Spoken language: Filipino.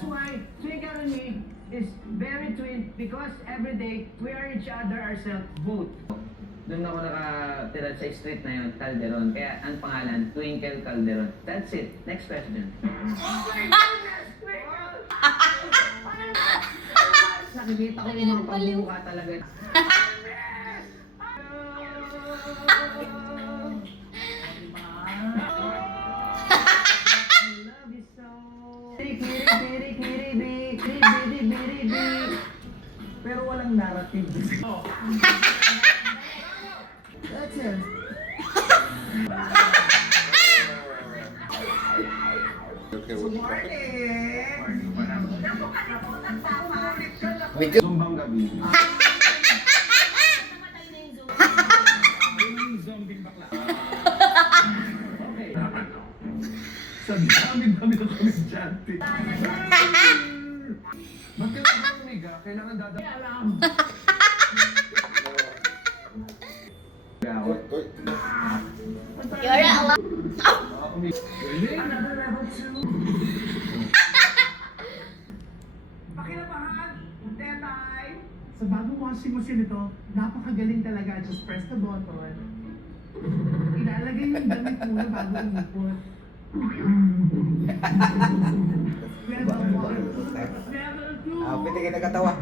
That's why Twinkle and me is very twin because every day we are each other ourselves both. Doon ako nakatira sa street na yun, Calderon. Kaya ang pangalan, Twinkle Calderon. That's it. Next question. Nakikita ko yung mga pagbuka talaga. Pero walang narrative. Oh. That's it. Zumbang gabi. Zombie bakla. Okay. Sabi namin kami ng komedyante. Ba't ka nagkakamiga? Kailangan dadap. Alam. You're a Another level 2. Pakilapahan, Tetay. Sa bagong washing machine ito, napakagaling talaga. Just press the button. Ilalagay yung damit muna bago umipot. Level 1. Level 2. Pwede kayo nagkatawa.